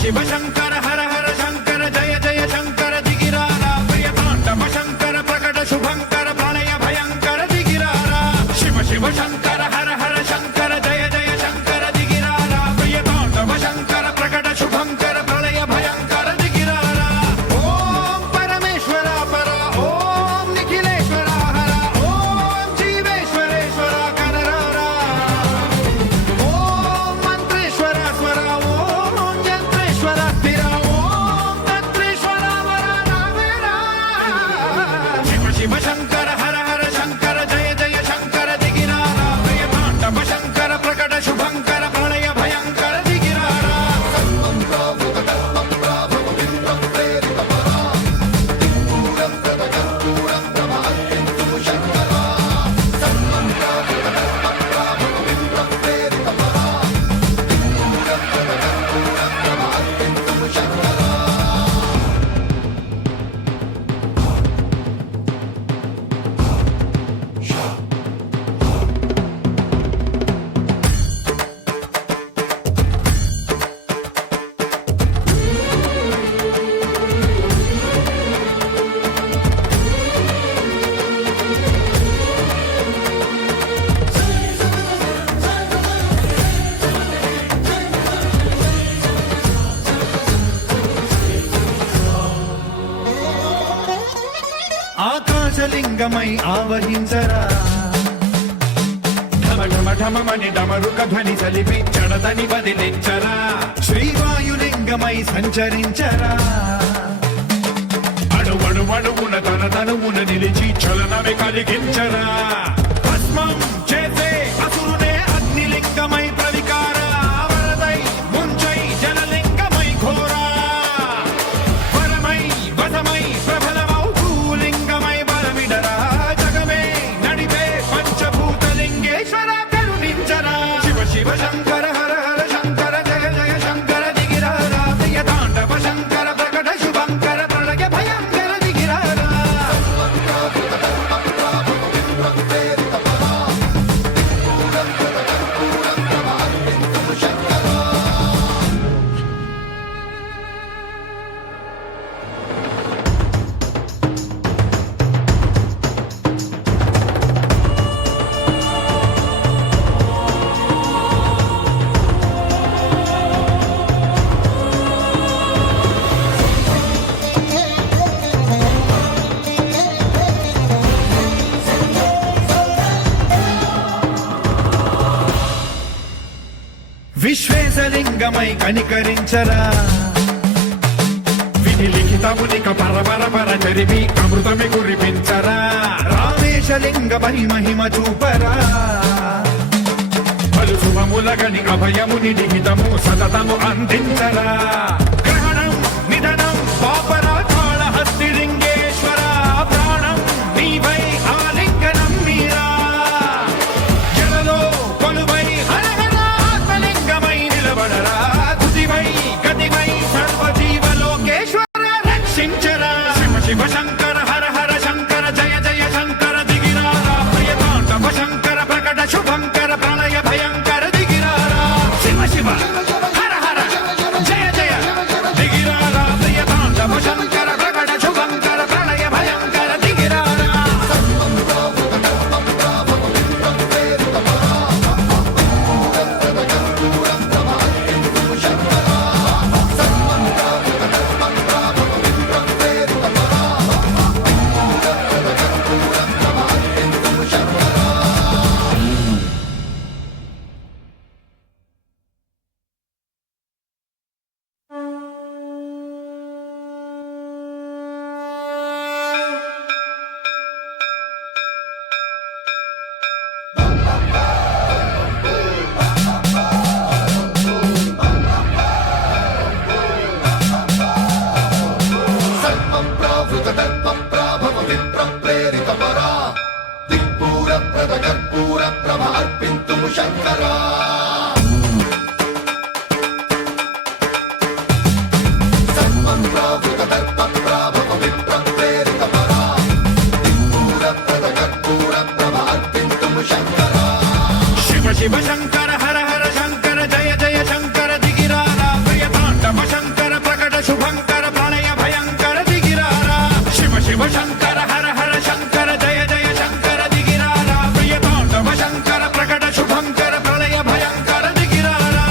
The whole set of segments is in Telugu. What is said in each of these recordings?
శివ శంకర హర హర శంకర జయ జయ శంకర దిగిరారా ప్రియతాండవ శంకర ప్రకట శుభంకర ప్రళయ భయంకర దిగిరారా శివ శివ శంకర హర హర శంకర జయ జయ శంకర దిగిరారా ప్రియతాండవ శంకర ప్రకట శుభంకర ప్రళయ భయంకర దిగిరారా ఓం పరమేశ్వర పర ఓం నిఖిలేశ్వర హర ఓం జీవేశ్వరేశ్వర కరరారా ఓం మంత్రేశ్వర స్వర ఓం యంత్రేశ్వర స్థిర ఓం తంత్రేశ్వర వరరావేరా శివ శివ శంకర హర హర శంకర జయ జయ శంకర దిగిరారా ప్రియతాండవ శంకర ప్రకట శుభంకర ప్రళయ భయంకర దిగిరారా ఆకాశలింగమై ఆవహించరా ఢమ ఢమ ఢమమని డమరుక ధ్వని సలిపి జడదని వదిలించరా శ్రీవాయులింగమై సంచరించరా అణువణువున తన తనువున నిలిచి చలనమే కలిగించరా భస్మం చేసే అసురునే అగ్నిలింగమై ప్రవికార వరదై ముంచై జలలింగమై ఘోరా వరమై వసమై ప్రబలమౌ భూలింగమై బలమిడరా జగమే నడిపే పంచభూతలింగేశ్వర కరుణించరా శివ శివ శంకర హర హర శంకర జయ జయ శంకర దిగిరారా ప్రియతాండవ శంకర ప్రకట శుభంకర ప్రళయ భయంకర దిగిరారా విశ్వేశలింగమై కనికరించరా విధి లిఖితమునిక పరపర పర జరిపి అమృతమి కురిపించరా రామేశలింగమై మహిమ చూపరా పలు శుభములగని అభయముని లిఖితము సతతము అందించరా గ్రహణం నిధనం పాపరా కాళహస్తి లింగేశ్వర ప్రాణం నీవై ఆలింగనం మీరా జలలో కొలువై హర హర ఆత్మలింగమై నిలబడరా తుదివై గతివై సర్వజీవలోకేశ్వర రక్షించరా శివ శివ శంకర హర హర శంకర జయ జయ శంకర దిగిరారా ప్రియతాండవ శంకర ప్రకట శుభంకర ప్రళయ భయంకర దిగిరారా శివ శివ హర హర జయ జయ దిగిరారా ప్రియతాండవ శంకర ప్రకట శుభంకర ప్రళయ భయంకర దిగిరారా సర్వం ప్రావృత దర్ప ప్రాభవ విప్ర ప్రేరిత పరా దిక్పూర ప్రద శంకర హర హర శంకర జయ జయ శంకర దిగిరారా ప్రియతాండవ శంకర ప్రకట శుభంకర ప్రళయ భయంకర దిగిరారా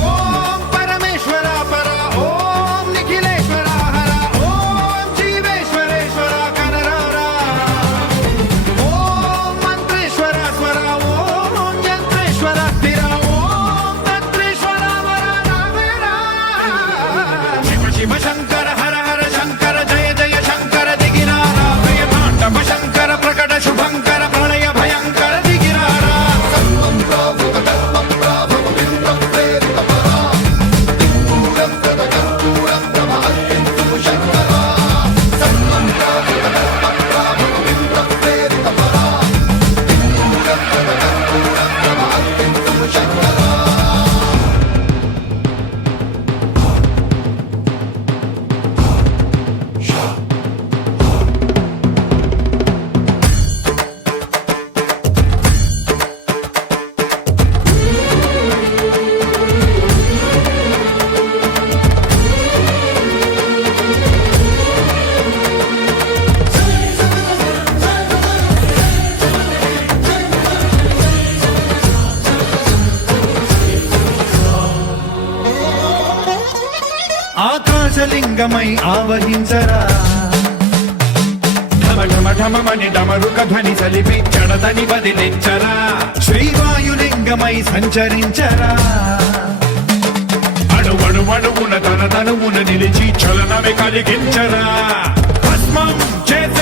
ఓం పరమేశ్వర పర ఓం నిఖిలేశ్వర హర ఓం జీవేశ్వరేశ్వర కనరారా ఓం మంత్రేశ్వర స్వర ఓం యంత్రేశ్వర స్థిర ఓం తంత్రేశ్వర వర నావేరా శివ శివ శంకర హర హర శంకర జయ జయ శంకర దిగిరారా ప్రియతాండవ శంకర ప్రకట శుభంకర ప్రళయ భయంకర దిగిరారా ఆకాశలింగమై ఆవహించరా ఢమ ఢమ ఢమమని డమరుక ధ్వని సలిపి చడదని బదిలించరా శ్రీవాయులింగమై సంచరించరా అణువణువున తన తనువున నిలిచి చలనమే కలిగించరా భస్మం చేసి